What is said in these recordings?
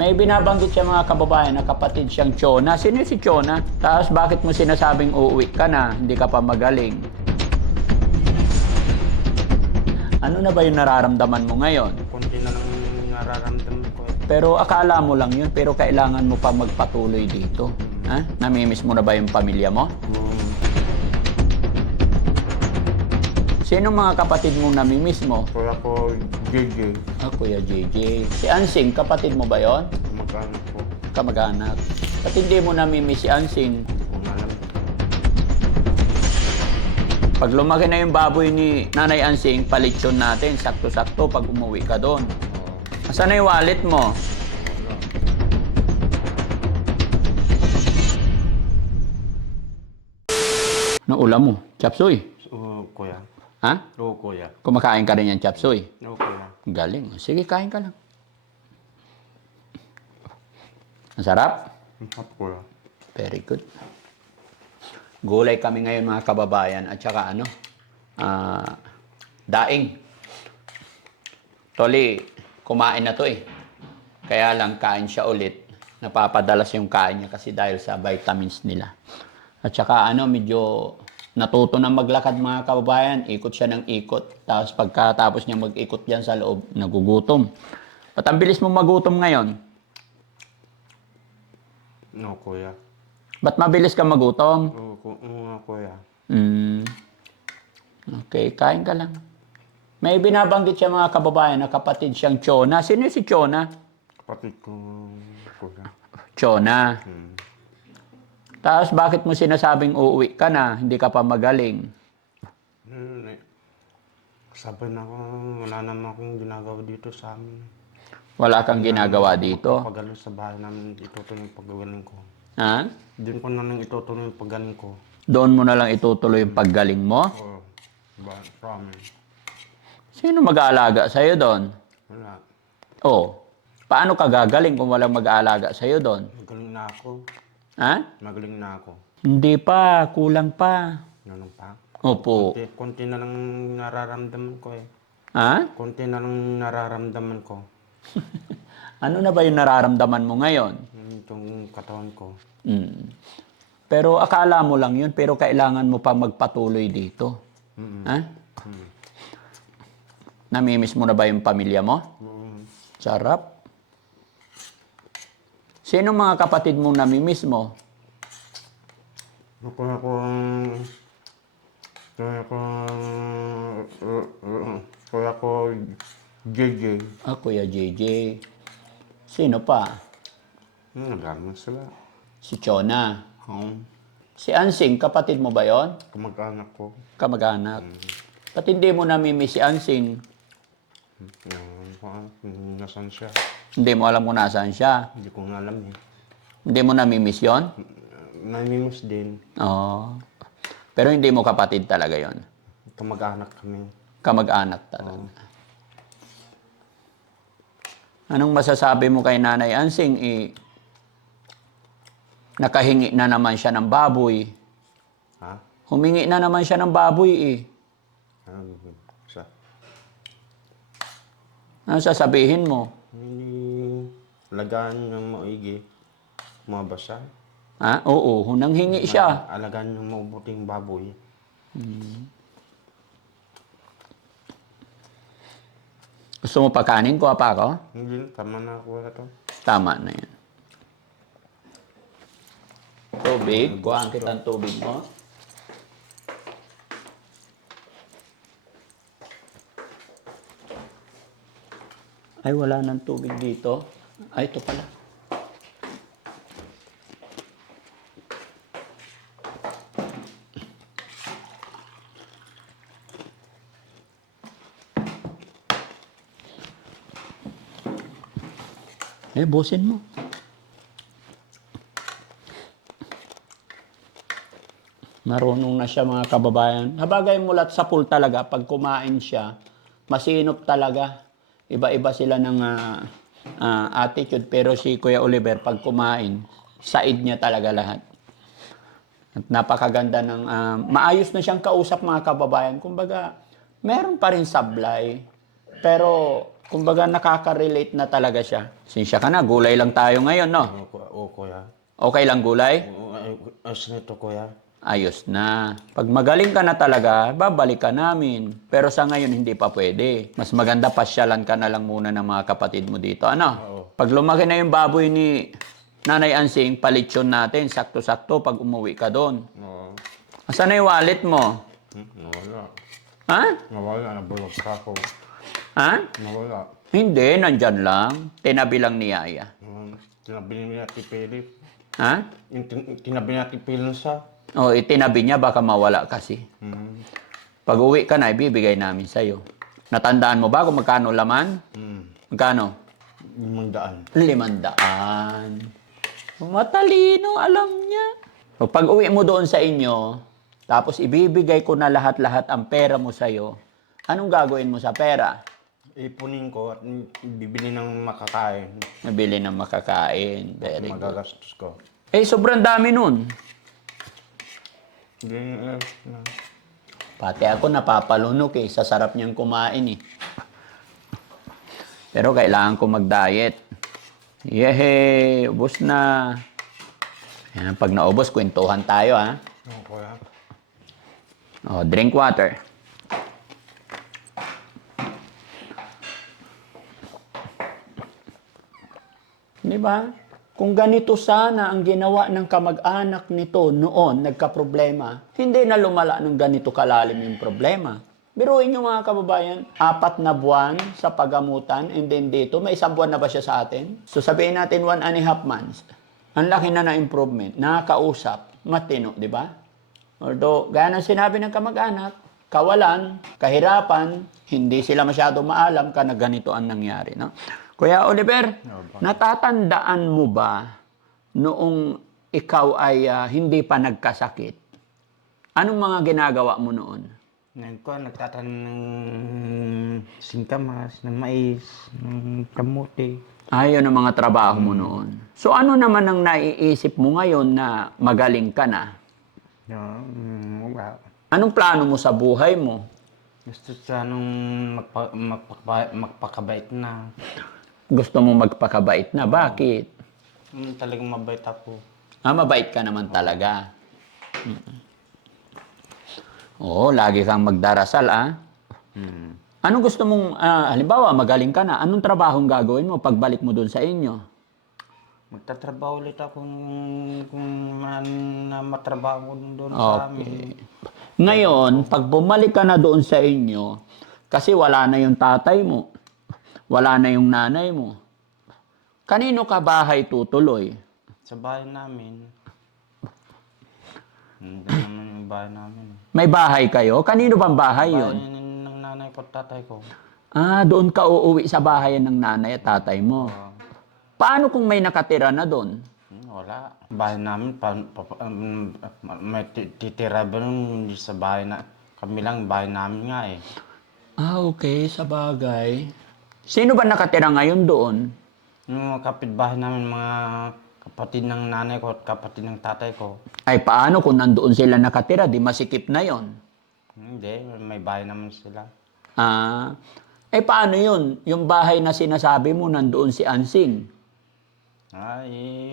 May binabanggit siya mga kababayan na kapatid siyang Chona. Sino si Chona? Tapos bakit mo sinasabing uuwi ka na, hindi ka pa magaling? Ano na ba yung nararamdaman mo ngayon? Konti na lang nararamdaman ko. Pero akala mo lang yun, pero kailangan mo pa magpatuloy dito. Ha? Namimiss mo na ba yung pamilya mo? Sino mga kapatid mong namimiss mo? Kaya ko, JJ, Kuya JJ. Si Ansing, kapatid mo ba yon? mag-anak ko. Kamag-anak. At hindi mo namimiss si Ansing. Kung alam. Pag lumaki na yung baboy ni Nanay Ansing, palitsyon natin. Sakto-sakto pag umuwi ka doon. Asan na yung wallet mo? Ano ulam mo? Chapsuy. Oo, kuya. Ha? Oo, kuya. Kumakain ka rin yan, chapsuy. Oo, kuya. Galing. Sige, kain ka lang. Ang sarap? Hap, kuya. Very good. Gulay kami ngayon mga kababayan at saka daing. Toli, kumain na to eh. Kaya lang kain siya ulit. Napapadalas yung kain niya kasi dahil sa vitamins nila. At saka medyo natuto na maglakad mga kababayan. Ikot siya ng ikot. Tapos pagkatapos niya mag-ikot diyan sa loob, nagugutom. At ang bilis mo magutom ngayon? Oo, kuya. Ba't mabilis ka magutom? Oo, kuya. Okay, kain ka lang. May binabanggit siya mga kababayan na kapatid siyang Chona. Sino si Chona? Kapatid ko, kuya. Chona. Tapos bakit mo sinasabing uuwi ka na, hindi ka pa magaling? Sabay na ako, wala naman akong ginagawa dito sa amin. Wala kang ginagawa dito? Pagalo sa bahay namin, itutuloy yung paggagaling ko. Ha? Doon ko na lang itutuloy yung paggaling ko. Doon mo na lang itutuloy yung paggaling mo? Oo, promise. Sino mag-aalaga sa'yo doon? Wala. Oh, paano ka gagaling kung walang mag-aalaga sa'yo doon? Magaling na ako. Ha? Magaling na ako. Hindi pa, kulang pa. Ganun pa. Opo. Konti na lang nararamdaman ko eh. Ha? Konti na lang nararamdaman ko. Ano na ba yung nararamdaman mo ngayon? Itong katawan ko. Pero akala mo lang yun, pero kailangan mo pa magpatuloy dito. Ha? Namimiss mo na ba yung pamilya mo? Sarap. Sino mga kapatid mong namimiss mo? Kaya ko, JJ. Kuya JJ. Sino pa? Nagano sila. Si Chona. Oo. Si Ansing, kapatid mo ba yon? Kamag-anak ko. Kamag-anak. Ba't hindi mo namimiss si Ansing? Nasaan siya? Hindi mo alam kung nasaan siya. Hindi ko nga alam eh. Hindi mo namimiss yon? Namimiss din. Oo. Pero hindi mo kapatid talaga yon. Kamag-anak kami. Kamag-anak talaga. Anong masasabi mo kay Nanay Ansing? Nakahingi na naman siya ng baboy. Ha? Humingi na naman siya ng baboy Sa? Ano sasabihin mo? Hindi alagaan ng maigi. Mabasa. Oo, nanghingi siya. Alagaan ng mabuting baboy. Gusto mo pakanin ko pa ako? Hindi, tama na ako ito. Tama na yan. Tubig. Kuhaan kitang tubig mo. Ay, wala nang tubig dito. Ay, ito pala. Busin mo. Marunong na siya mga kababayan. Habagay mulat sa pool talaga, pag kumain siya, masinop talaga. Iba-iba sila ng attitude. Pero si Kuya Oliver, pag kumain, said niya talaga lahat. At napakaganda ng... maayos na siyang kausap mga kababayan. Kumbaga, meron pa rin sablay. Pero Kumbaga nakaka-relate na talaga siya. Sinsya ka na, gulay lang tayo ngayon, no? Oo, kuya. Okay lang gulay? Oo, ayos nito, kuya. Ayos na. Pag magaling ka na talaga, babalik ka namin. Pero sa ngayon, hindi pa pwede. Mas maganda, pasyalan ka na lang muna ng mga kapatid mo dito. Ano? Oo. Pag lumaki na yung baboy ni Nanay Ansing, palitsyon natin. Sakto-sakto pag umuwi ka doon. Oo. Asan na yung wallet mo? Nawala. Ha? Nawala, nabulog pa ako. Ha? Nawala. Hindi, nandyan lang. Tinabi lang ni Yaya. Tinabi niya si Philip. Ha? Tinabi niya si Philip sa. O, itinabi niya, baka mawala kasi. Pag uwi ka na, ibibigay namin sa'yo. Natandaan mo ba kung magkano laman? Magkano? 500. 500. Matalino, alam niya. So, pag uwi mo doon sa inyo, tapos ibibigay ko na lahat-lahat ang pera mo sa'yo, anong gagawin mo sa pera? Ipunin ko at bibili ng makakain. Nabili ng makakain. Very good. Magagastos ko. Eh, sobrang dami nun. Hindi, Pati ako napapalunok eh. Sa sarap niyang kumain eh. Pero kailangan ko mag-diet. Yehe! Ubus na. Yan, pag naubos, kwentuhan tayo ha. Oo, kuya. Oh, drink water. Di ba? Kung ganito sana ang ginawa ng kamag-anak nito noon, nagka-problema, hindi na lumala ng ganito kalalim yung problema. Biruin nyo mga kababayan, 4 na buwan sa pagamutan, and then dito, may 1 buwan na ba siya sa atin? So sabihin natin 1.5 months. Ang laki na improvement, nakakausap, matino, di ba? Although, gaya ng sinabi ng kamag-anak, kawalan, kahirapan, hindi sila masyado maalam ka na ganito ang nangyari. No? Kuya Oliver, natatandaan mo ba noong ikaw ay hindi pa nagkasakit? Anong mga ginagawa mo noon? Ngayon ko, nagtatanim ng singkamas, ng mais, ng kamote. Ayun ang mga trabaho mo noon. So ano naman ang naiisip mo ngayon na magaling ka na? Wala. Anong plano mo sa buhay mo? Gusto siya nung magpakabait na. Gusto mo magpakabait na? Bakit? Talagang mabait ako. Mabait ka naman talaga. Oo, lagi kang magdarasal, ah. Anong gusto mong, halimbawa, magaling ka na, anong trabahong gagawin mo pagbalik mo doon sa inyo? Magtatrabaho ulit ako kung na matrabaho ko doon sa amin. Ngayon, pag bumalik ka na doon sa inyo, kasi wala na yung tatay mo, wala na yung nanay mo, kanino ka bahay tutuloy? Sa bahay namin. Hindi naman yung bahay namin. May bahay kayo? Kanino bang bahay Bahay yon? ng nanay ko at tatay ko. Doon ka uuwi sa bahay ng nanay at tatay mo. Paano kung may nakatira na doon? Wala. Bahay namin, may titira ba nun sa bahay na, kami lang bahay namin nga eh. Okay, sa bagay. Sino ba nakatira ngayon doon? Yung mga kapitbahay namin, mga kapatid ng nanay ko at kapatid ng tatay ko. Ay, paano kung nandoon sila nakatira? Di masikip na yon. Hindi, may bahay naman sila. Paano yun? Yung bahay na sinasabi mo, nandoon si Ansing.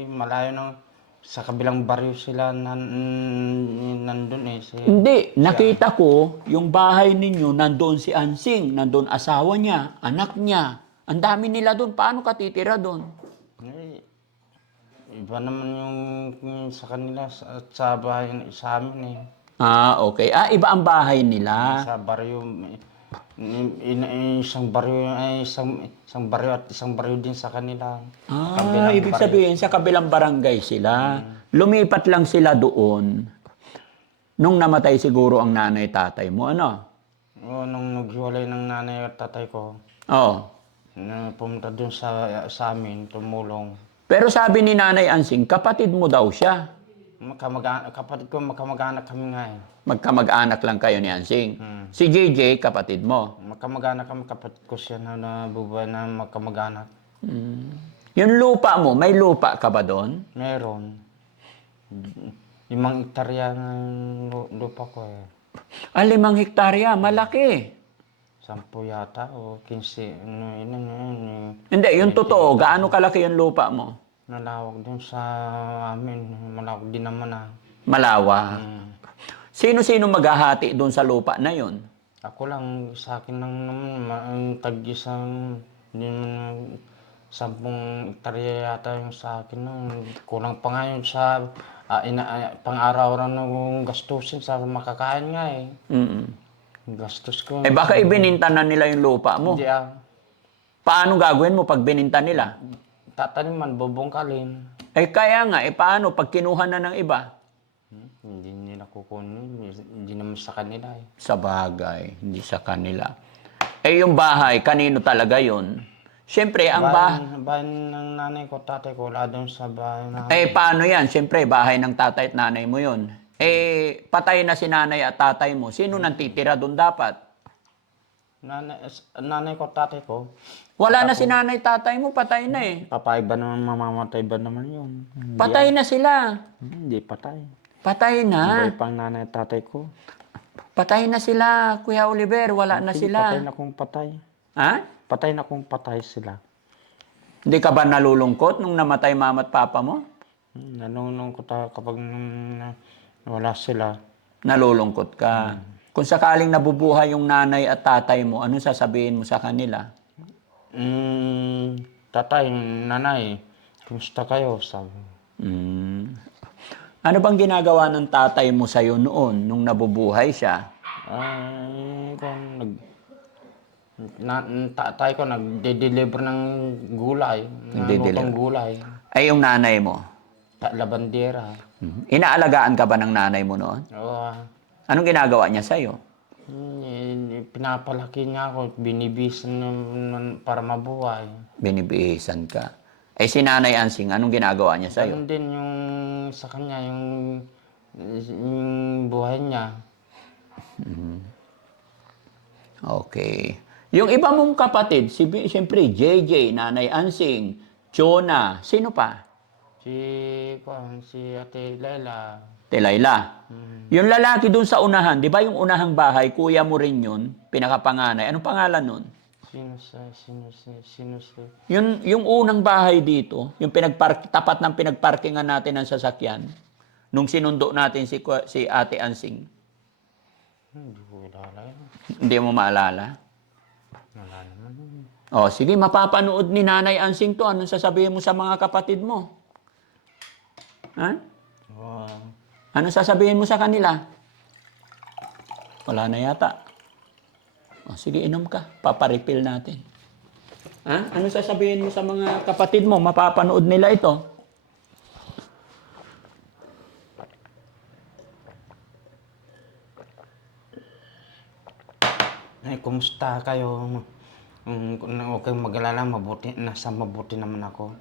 Malayo nang sa kabilang baryo sila nandun eh. Hindi, nakita ko, yung bahay ninyo, nandoon si Ansing, nandoon asawa niya, anak niya. Ang dami nila doon. Paano ka titira doon? Iba naman yung sa kanila sa bahay sa amin eh. Okay. Iba ang bahay nila. Sa baryo, isang baryo ay isang baryo at isang baryo din sa kanila. Ibig sabihin sa kabilang barangay sila. Lumipat lang sila doon. Nung namatay siguro ang nanay tatay mo, ano? Oo, nung naghiwalay ng nanay at tatay ko, pumunta doon sa amin, tumulong. Pero sabi ni Nanay Ansing, kapatid mo daw siya. Kapatid ko, magkamag-anak kami nga eh. Magkamag-anak lang kayo ni Ansing. Si JJ, kapatid mo. Magkamag-anak kami, kapatid ko siya na nabubuhay na magkamag-anak. Yung lupa mo, may lupa ka ba doon? Meron. 5 hektarya ng lupa ko eh. 5 hektarya, malaki. 10 yata o 15, Hindi, yung totoo, gaano kalaki yung lupa mo? nalawak din sa amin. Malawak din naman Malawak. Mm. Sino-sino maghahati doon sa lupa na yun? Ako lang, sa akin lang naman, ang tag-isang, hindi naman 10 hektarya yata yung sa akin nung kulang pa nga yun sa pang-araw-araw na gastusin sa makakain nga eh. Mm. Gastos ko. Baka ibininta na nila yung lupa mo. Hindi Paano gagawin mo pag bininta nila? tataniman, bubungkalin. Kaya nga, paano pag kinuha na ng iba? Hindi nila kukunin, hindi naman sa kanila eh. Sa bagay, hindi sa kanila. Yung bahay, kanino talaga yun? Siyempre, ang bahay... Bahay ng nanay ko, tatay ko, wala doon sa bahay na... Paano yan? Siyempre, bahay ng tatay at nanay mo yun. Patay na si nanay at tatay mo. Sino nang titira doon dapat? Nanay ko, tatay ko, Wala na si nanay, tatay mo, patay na eh. papay ba naman, mamamatay ba naman yun? Hindi, Patay na sila. Hindi patay. Patay na. Buhay pang nanay at tatay ko. Patay na sila, Kuya Oliver. Wala na Sige, sila. patay na kung patay. Ha? Patay na kung patay sila. Hindi ka ba nalulungkot nung namatay mama at papa mo? Nalulungkot ako kapag wala sila. Nalulungkot ka. Kung sakaling nabubuhay yung nanay at tatay mo, anong sasabihin mo sa kanila? Tatay, nanay, kumusta kayo? Sabi. Ano bang ginagawa ng tatay mo sa'yo noon, nung nabubuhay siya? Tatay ko nagde-deliver ng gulay. Nagde-deliver gulay. Yung nanay mo? Labandera. Inaalagaan ka ba ng nanay mo noon? Oo. Anong ginagawa niya sa'yo? Pinapalaki niya ako, binibisan para mabuhay. Binibihisan ka. Si Nanay Ansing, anong ginagawa niya sa'yo? Ganun din yung sa kanya, yung buhay niya. Okay. Yung iba mong kapatid, siyempre, JJ, Nanay Ansing, Jonah, sino pa? Si Ate Lela. Telayla. Yung lalaki dun sa unahan, di ba yung unahang bahay, kuya mo rin yun, pinakapanganay. Anong pangalan nun? Sino. Yung unang bahay dito, yung tapat ng pinagparkingan natin ng sasakyan, nung sinundo natin si Ate Ansing. Hindi ko kilala yun. Hindi mo maalala? Wala naman. Sige, mapapanood ni Nanay Ansing to. Anong sasabihin mo sa mga kapatid mo? Ha? Anong sasabihin mo sa kanila? Wala na yata. Sige, inom ka. Paparefill natin. Anong sasabihin mo sa mga kapatid mo? Mapapanood nila ito. Kumusta kayo? Huwag kayong mag-alala, nasa mabuti naman ako.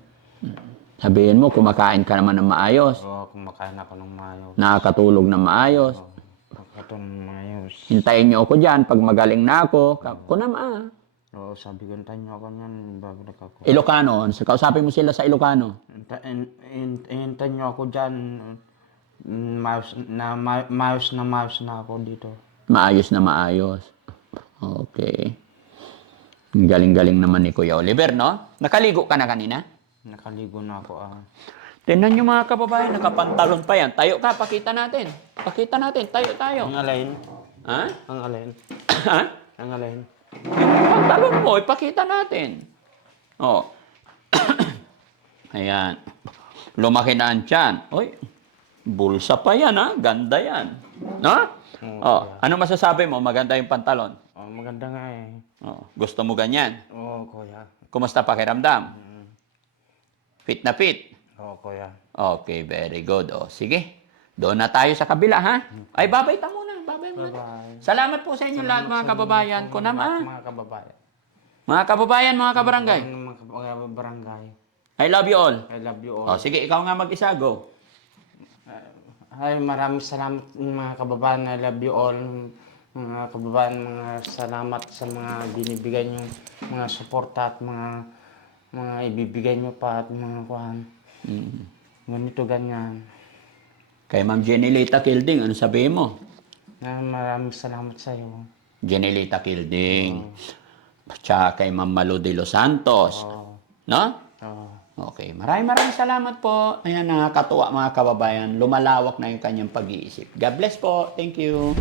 Sabihin mo, kumakain ka naman ng maayos. Oo, kumakain ako ng maayos. Nakakatulog ng maayos. Ito ng maayos. Hintayin niyo ako dyan. Pag magaling na ako, kunama. Oo, sabi ko, hintayin niyo ako niyan, babalik ako. Ilocano. Kausapin mo sila sa Ilocano. Hintayin niyo ako dyan. Maayos na ako dito. Maayos na maayos. Okay. Galing-galing naman ni Kuya Oliver, no? Nakaligo ka na kanina? Nakaligo na ako. Tingnan nyo mga kababayan, nakapantalon pa yan. Tayo ka, pakita natin. Pakita natin, tayo. Ang alin? Ha? Ang alin? Ha? Ang alin? Yung pantalon mo, ipakita natin. Ayan. Lumaki na ang tiyan. Oy, bulsa pa yan, ha? Ganda yan. No? Ano masasabi mo? Maganda yung pantalon? Maganda nga eh. Gusto mo ganyan? Oo, kuya. Kumusta pakiramdam? Fit na fit? Oo, kuya. Okay, very good. Sige. Doon na tayo sa kabila, ha? Ay, babay ta muna. Babay muna. Bye-bye. Salamat po sa inyo lahat, mga kababayan ko naman. Mga kababayan. Mga kababayan, mga kabarangay. Mga kabarangay. I love you all. I love you all. Sige, ikaw nga mag-isa. Go. Ay, maraming salamat mga kababayan. I love you all. Mga kababayan, mga salamat sa mga binibigay nyo, mga suporta at mga ibibigay nyo pa at mga kuhan. Ganito, ganyan. Kay Ma'am Jenny Lita Kilding, ano sabihin mo? Maraming salamat sa iyo. Jenelita Kilding. Tsaka kay Ma'am Malu de Los Santos. Oo. No? Oo. Okay. Maraming salamat po. Ayan, nakakatuwa mga kababayan. Lumalawak na yung kanyang pag-iisip. God bless po. Thank you.